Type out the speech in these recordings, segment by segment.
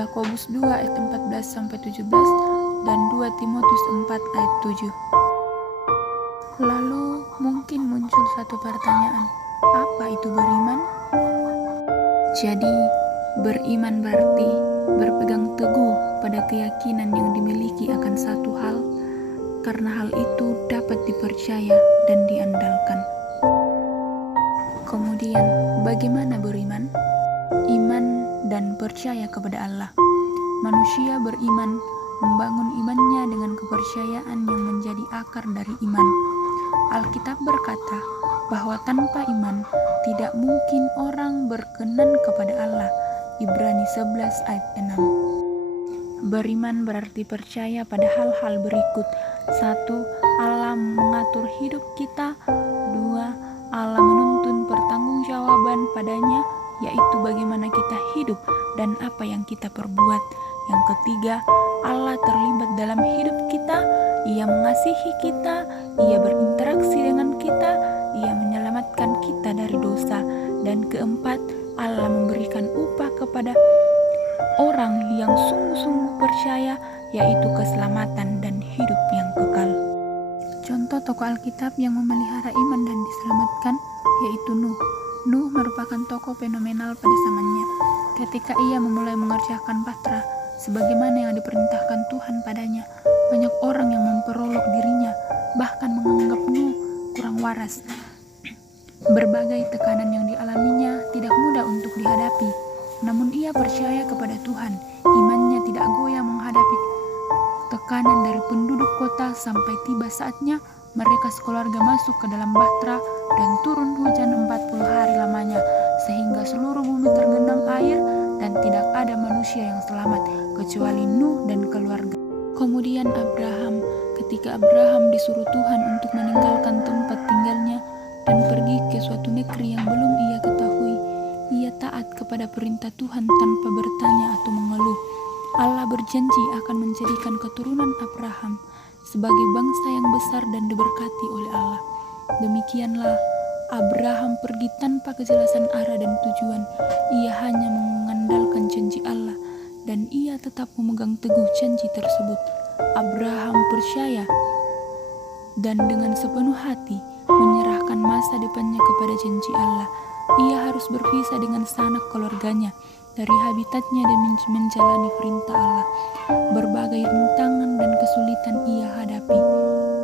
Yakobus 2 ayat 14-17 dan 2 Timotius 4 ayat 7. Lalu mungkin muncul satu pertanyaan, apa itu beriman? Jadi, beriman berarti berpegang teguh pada keyakinan yang dimiliki akan satu hal, karena hal itu dapat dipercaya dan diandalkan. Kemudian, bagaimana beriman? Iman dan percaya kepada Allah. Manusia beriman, membangun imannya dengan kepercayaan yang menjadi akar dari iman. Alkitab berkata bahwa tanpa iman tidak mungkin orang berkenan kepada Allah. Ibrani 11 ayat 6. Beriman berarti percaya pada hal-hal berikut. 1. Allah mengatur hidup kita. 2. Allah menuntun pertanggungjawaban padanya, yaitu bagaimana kita hidup dan apa yang kita perbuat. Yang ketiga, Allah terlibat dalam hidup kita. Ia mengasihi kita, Ia berinteraksi dengan kita, Ia menyelamatkan kita dari dosa. Dan keempat, Allah memberikan upah kepada orang yang sungguh-sungguh percaya, yaitu keselamatan dan hidup yang kekal. Contoh tokoh Alkitab yang memelihara iman dan diselamatkan yaitu Nuh. Nuh merupakan tokoh fenomenal pada zamannya. Ketika ia memulai mengerjakan bahtera sebagaimana yang diperintahkan Tuhan padanya, banyak orang yang memperolok dirinya, bahkan menganggap Nuh kurang waras. Berbagai tekanan yang dialaminya tidak mudah untuk dihadapi, namun ia percaya kepada Tuhan. Imannya tidak goyah menghadapi tekanan dari penduduk kota sampai tiba saatnya mereka sekeluarga masuk ke dalam bahtera dan turun hujan 40 hari lamanya, sehingga seluruh bumi tergenang air dan tidak ada manusia yang selamat kecuali Nuh dan keluarga. Kemudian Abraham, ketika Abraham disuruh Tuhan untuk meninggalkan tempat tinggalnya dan pergi ke suatu negeri yang belum ia ketahui, ia taat kepada perintah Tuhan tanpa bertanya atau mengeluh. Allah berjanji akan menjadikan keturunan Abraham sebagai bangsa yang besar dan diberkati oleh Allah. Demikianlah Abraham pergi tanpa kejelasan arah dan tujuan. Ia hanya mengandalkan janji Allah dan ia tetap memegang teguh janji tersebut. Abraham percaya dan dengan sepenuh hati menyerahkan masa depannya kepada janji Allah. Ia harus berpisah dengan sanak keluarganya dari habitatnya dan menjalani perintah Allah. Berbagai rintangan dan kesulitan ia hadapi.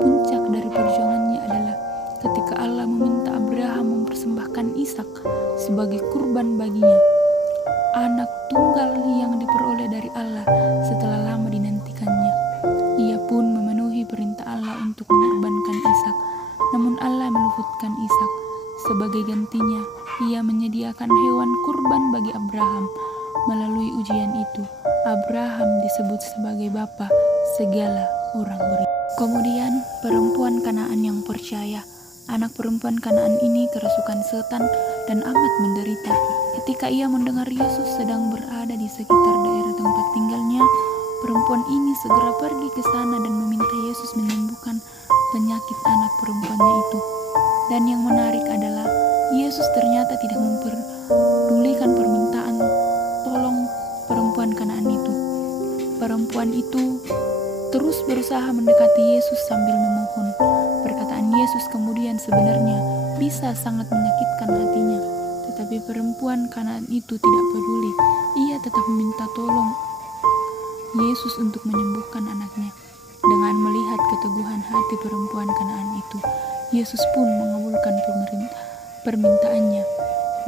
Puncak dari perjuangannya adalah ketika Allah meminta Abraham mempersembahkan Ishak sebagai kurban baginya, anak tunggal yang diperoleh dari Allah setelah lama dinantikannya. Ia pun memenuhi perintah Allah untuk mengorbankan Ishak, namun Allah meluputkan Ishak. Sebagai gantinya, ia menyediakan hewan kurban bagi Abraham. Melalui ujian itu, Abraham disebut sebagai bapa segala orang beriman. Kemudian, perempuan Kanaan yang percaya. Anak perempuan Kanaan ini kerasukan setan dan amat menderita. Ketika ia mendengar Yesus sedang berada di sekitar daerah tempat tinggalnya, perempuan ini segera pergi ke sana dan meminta Yesus menyembuhkan penyakit anak perempuannya itu. Dan yang menarik adalah Yesus ternyata tidak memperdulikan permintaan tolong perempuan Kanaan itu. Perempuan itu terus berusaha mendekati Yesus sambil memohon. Perkataan Yesus kemudian sebenarnya bisa sangat menyakitkan hatinya, tetapi perempuan Kanaan itu tidak peduli. Ia tetap meminta tolong Yesus untuk menyembuhkan anaknya. Dengan melihat keteguhan hati perempuan Kanaan itu, Yesus pun mengabulkan permintaannya,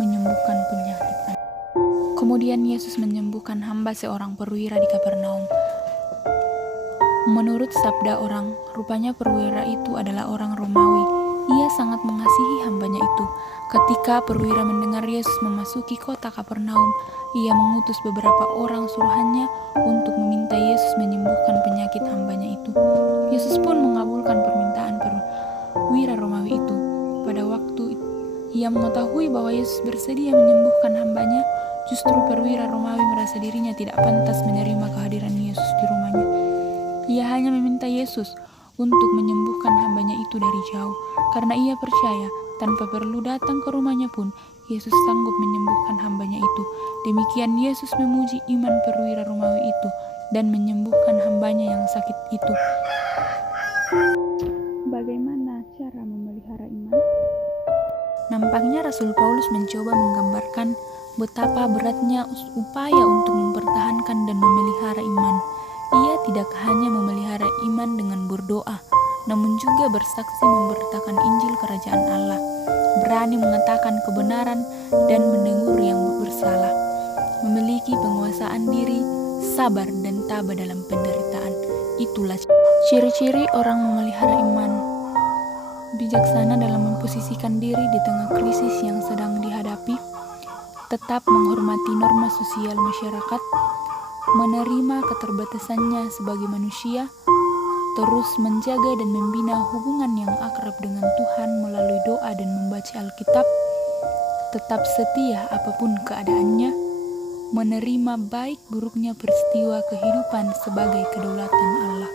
menyembuhkan penyakit. Kemudian Yesus menyembuhkan hamba seorang perwira di Kapernaum. Menurut sabda orang, rupanya perwira itu adalah orang Romawi. Ia sangat mengasihi hambanya itu. Ketika perwira mendengar Yesus memasuki kota Kapernaum, ia mengutus beberapa orang suruhannya untuk meminta Yesus menyembuhkan penyakit hambanya itu. Yesus pun mengabulkan permintaan perwira Romawi itu. Pada waktu ia mengetahui bahwa Yesus bersedia menyembuhkan hambanya, justru perwira Romawi merasa dirinya tidak pantas menerima kehadiran Yesus di rumahnya. Ia hanya meminta Yesus untuk menyembuhkan hambanya itu dari jauh, karena ia percaya tanpa perlu datang ke rumahnya pun, Yesus sanggup menyembuhkan hambanya itu. Demikian Yesus memuji iman perwira Romawi itu dan menyembuhkan hambanya yang sakit itu. Bagaimana cara memelihara iman? Nampaknya Rasul Paulus mencoba menggambarkan betapa beratnya upaya untuk mempertahankan dan memelihara iman. Ia tidak hanya memelihara iman dengan berdoa, namun juga bersaksi memberitakan Injil Kerajaan Allah, berani mengatakan kebenaran dan menegur yang bersalah, memiliki penguasaan diri, sabar dan tabah dalam penderitaan. Itulah ciri-ciri orang memelihara iman. Bijaksana dalam memposisikan diri di tengah krisis yang sedang dihadapi, tetap menghormati norma sosial masyarakat, menerima keterbatasannya sebagai manusia, terus menjaga dan membina hubungan yang akrab dengan Tuhan melalui doa dan membaca Alkitab, tetap setia apapun keadaannya, menerima baik buruknya peristiwa kehidupan sebagai kedaulatan Allah.